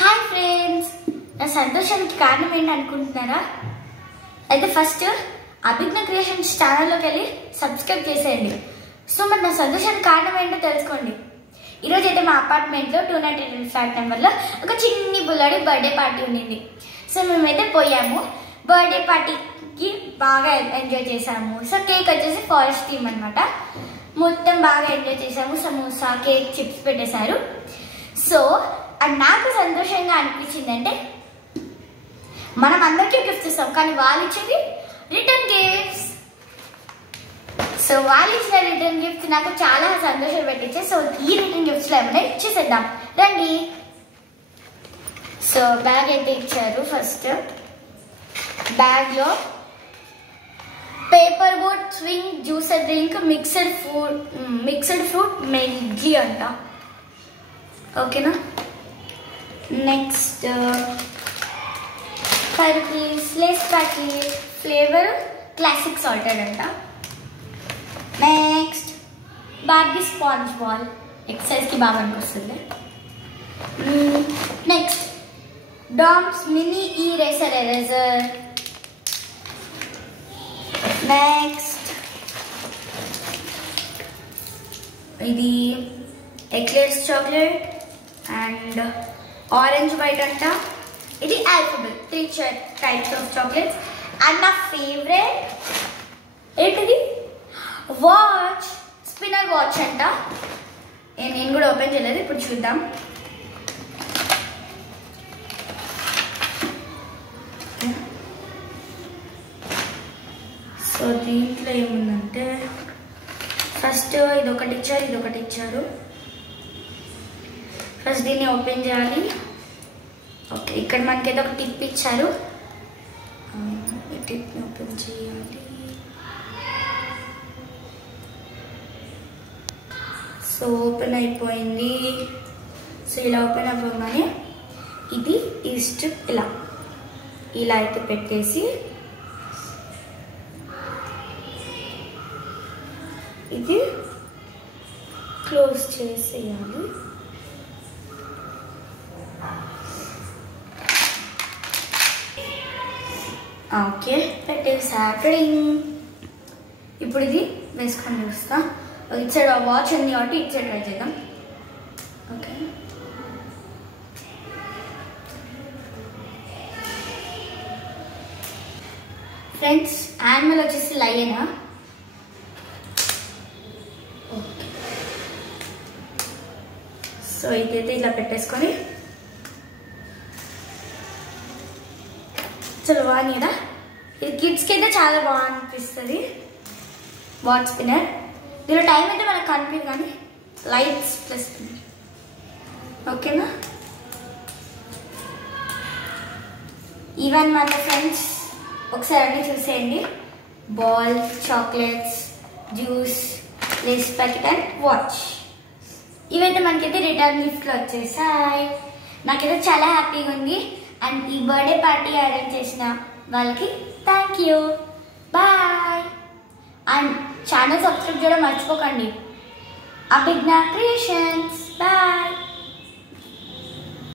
Hi friends, నా సంతోషానికి కారణం ఏంటి అనుకుంటున్నారా? అయితే ఫస్ట్ అభిజ్ఞ క్రియేషన్స్ ఛానల్లోకి వెళ్ళి సబ్స్క్రైబ్ చేసేయండి. సో మరి నా సంతోషానికి కారణం ఏంటో తెలుసుకోండి. ఈరోజు అయితే మా అపార్ట్మెంట్లో 298 ఫ్లాట్ నెంబర్లో ఒక చిన్ని బుల్లాడి బర్త్డే పార్టీ ఉండింది. సో మేమైతే పోయాము. బర్త్డే పార్టీకి బాగా ఎంజాయ్ చేసాము. సో కేక్ వచ్చేసి ఫారెస్ట్ థీమ్ అనమాట. మొత్తం బాగా ఎంజాయ్ చేసాము. సమోసా, కేక్, చిప్స్ పెట్టేశారు. సో అది నాకు సంతోషంగా అనిపించింది. అంటే మనం అందరికీ గిఫ్ట్స్ ఇస్తాం, కానీ వాళ్ళు ఇచ్చేది రిటర్న్ గిఫ్ట్స్. సో వాళ్ళు ఇచ్చిన రిటర్న్ గిఫ్ట్స్ నాకు చాలా సంతోషం పెట్టించాయి. సో ఈ రిటర్న్ గిఫ్ట్స్లో ఏమైనా ఇచ్చేసేద్దాం రండి. సో బ్యాగ్ అయితే ఇచ్చారు. ఫస్ట్ బ్యాగ్లో paper boat, swing, juicer drink, mixed fruit medley అంట. ఓకేనా. Next lays packet, flavour classic salted అంట. నెక్స్ట్ బార్బీ స్పాంజ్ బాల్, ఎక్సర్సైజ్కి బాగా అనిపిస్తుంది. Next Doms mini eraser. Next ఇది eclairs chocolate and orange white అంట. ఇది alphabet 3 types of chocolates. And నా ఫేవరెట్ ఏంటిది, వాచ్, స్పిన్నర్ వాచ్ అంట. నేను కూడా ఓపెన్ చేయలేదు, ఇప్పుడు చూద్దాం. సో దీంట్లో ఏముందంటే ఫస్ట్ ఇదొకటి ఇచ్చారు. ఫస్ట్ దీన్ని ఓపెన్ చేయాలి. ఓకే, ఇక్కడ మనకి ఏదో ఒక టిప్ ఇచ్చారు. ఈ టిప్ని ఓపెన్ చేయాలి. సో ఓపెన్ అయిపోయింది. సో ఇలా ఓపెన్ అయిపోగానే ఇది ఈ స్ట్రిప్ ఇలా అయితే పెట్టేసి ఇది క్లోజ్ చేసేయాలి. ఓకే, పెట్టేసాడు. ఇప్పుడు ఇది వేసుకొని చూస్తా. ఇటు సైడ్ వాచ్ ఉంది కాబట్టి ఇటు సైడ్ ట్రై చేద్దాం. ఓకే, ఫ్రెండ్స్ యానిమల్ వచ్చేసి లయన్. ఓకే, సో ఇదైతే ఇలా పెట్టేసుకొని చలో వానియడా. ఇది కిడ్స్కి అయితే చాలా బాగా అనిపిస్తుంది. Watch spinner. దీనిలో టైం అయితే మనకు కనిపించదు, కానీ లైట్స్ ప్లస్ స్పిన్నర్. ఓకేనా. ఈవెన్ మన ఫ్రెండ్స్ ఒకసారి అన్నీ చూసేయండి. Ball, chocolates, juice, Lay's packet and watch. ఇవైతే మనకైతే రిటర్న్ గిఫ్ట్లో వచ్చేసాయి. నాకైతే చాలా హ్యాపీగా ఉంది. అండ్ ఈ బర్త్డే పార్టీ అరేంజ్ చేసిన వాళ్ళకి thank you. Bye. And channel subscribe చేయడం మర్చిపోకండి. అభిజ్ఞ క్రియేషన్స్. బాయ్.